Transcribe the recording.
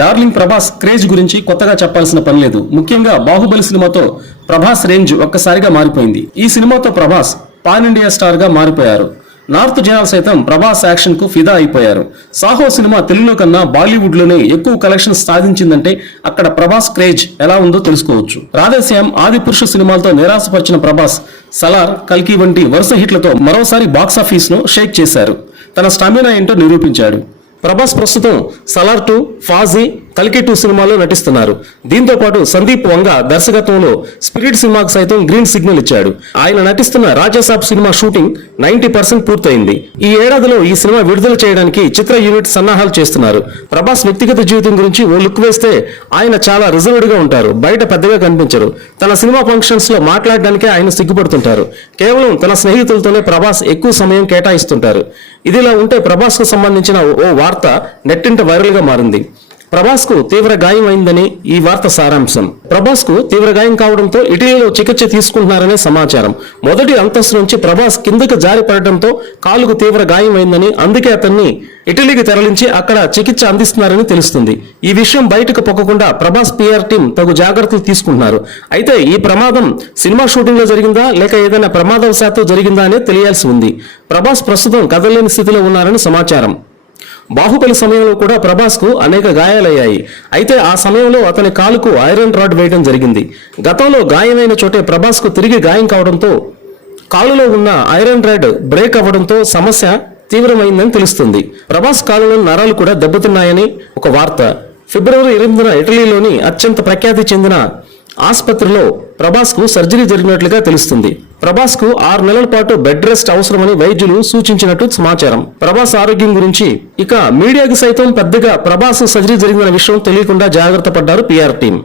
Darling Prabhas craze గురించి కొత్తగా చెప్పాల్సిన పని లేదు. ముఖ్యంగా బాహుబలి సినిమాతో ప్రభాస్ రేంజ్ ఒక్కసారిగా మారిపోయింది. ఈ సినిమాతో ప్రభాస్ పాన్ ఇండియా స్టార్గా మారిపోయారు. నార్త్ జనాలు సైతం ప్రభాస్ యాక్షన్కు ఫిదా అయిపోయారు. సాహో సినిమా తెలుగులో కన్నా బాలీవుడ్లోనే ఎక్కువ కలెక్షన్ సాధించిందంటే అక్కడ ప్రభాస్ క్రేజ్ ఎలా ఉందో తెలుసుకోవచ్చు. రాధేశ్యామ్ ఆది పురుష సినిమాలతో నిరాశపరిచిన ప్రభాస్ సలార్ కల్కి వంటి వరుస హిట్లతో మరోసారి బాక్సాఫీస్ను షేక్ చేశారు. తన స్టామినా ఏంటో నిరూపించాడు. ప్రభాస్ ప్రస్తుతం సలార్ టూ ఫాజీ కల్కి టూ సినిమాలో నటిస్తున్నారు. దీంతో పాటు సందీప్ వంగ దర్శకత్వంలో స్పిరిట్ సినిమాకు సైతం గ్రీన్ సిగ్నల్ ఇచ్చాడు. ఆయన నటిస్తున్న Rajasaab cinema shooting ninety percent పూర్తయింది. ఈ ఏడాదిలో ఈ సినిమా విడుదల చేయడానికి చిత్ర యూనిట్ సన్నాహాలు చేస్తున్నారు. ప్రభాస్ వ్యక్తిగత జీవితం గురించి ఓ లుక్ వేస్తే ఆయన చాలా రిజర్వ్డ్గా ఉంటారు. బయట పెద్దగా కనిపించరు. తన సినిమా ఫంక్షన్స్లో మాట్లాడడానికే ఆయన సిగ్గుపడుతుంటారు. కేవలం తన స్నేహితులతోనే ప్రభాస్ ఎక్కువ సమయం కేటాయిస్తుంటారు. ఇదిలా ఉంటే ప్రభాస్కు సంబంధించిన ఓ వార్త నెట్టింట వైరల్గా మారింది. ప్రభాస్కు తీవ్ర గాయం అయిందని ఈ వార్త సారాంశం. ప్రభాస్కు తీవ్ర గాయం కావడంతో ఇటలీలో చికిత్స తీసుకుంటున్నారనే సమాచారం. మొదటి అంతస్తు నుంచి ప్రభాస్ కిందకు జారిపడటంతో కాలుకు తీవ్ర గాయం అయిందని అందుకే అతన్ని ఇటలీకి తరలించి అక్కడ చికిత్స అందిస్తున్నారని తెలుస్తుంది. ఈ విషయం బయటకు పొక్కకుండా ప్రభాస్ పిఆర్ టీం తగు జాగ్రత్తలు తీసుకుంటున్నారు. అయితే ఈ ప్రమాదం సినిమా షూటింగ్లో జరిగిందా? లేక ఏదైనా ప్రమాదవశాత్తు జరిగిందా అనేది తెలియాల్సి ఉంది. ప్రభాస్ ప్రస్తుతం కదలేని స్థితిలో ఉన్నారని సమాచారం. బాహుబలి సమయంలో కూడా ప్రభాస్కు అనేక గాయాలయ్యాయి. అయితే ఆ సమయంలో అతని కాలుకు ఐరన్ రాడ్ వేయడం జరిగింది. గతంలో గాయమైన చోటే ప్రభాస్కు తిరిగి గాయం కావడంతో కాలులో ఉన్న ఐరన్ రాడ్ బ్రేక్ అవ్వడంతో సమస్య తీవ్రమైందని తెలుస్తుంది. ప్రభాస్ కాలులో నరాలు కూడా దెబ్బతిన్నాయని ఒక వార్త. ఫిబ్రవరి ఎనిమిదిన ఇటలీలోని అత్యంత ప్రఖ్యాతి చెందిన ఆసుపత్రిలో ప్రభాస్కు సర్జరీ జరిగినట్లుగా తెలుస్తుంది. ప్రభాస్కు ఆరు నెలల పాటు బెడ్ రెస్ట్ అవసరమని వైద్యులు సూచించినట్టు సమాచారం. ప్రభాస్ ఆరోగ్యం గురించి ఇక మీడియాకి సైతం పెద్దగా ప్రభాస్ సర్జరీ జరిగిన విషయం తెలియకుండా జాగ్రత్త పడ్డారు పీఆర్ టీం.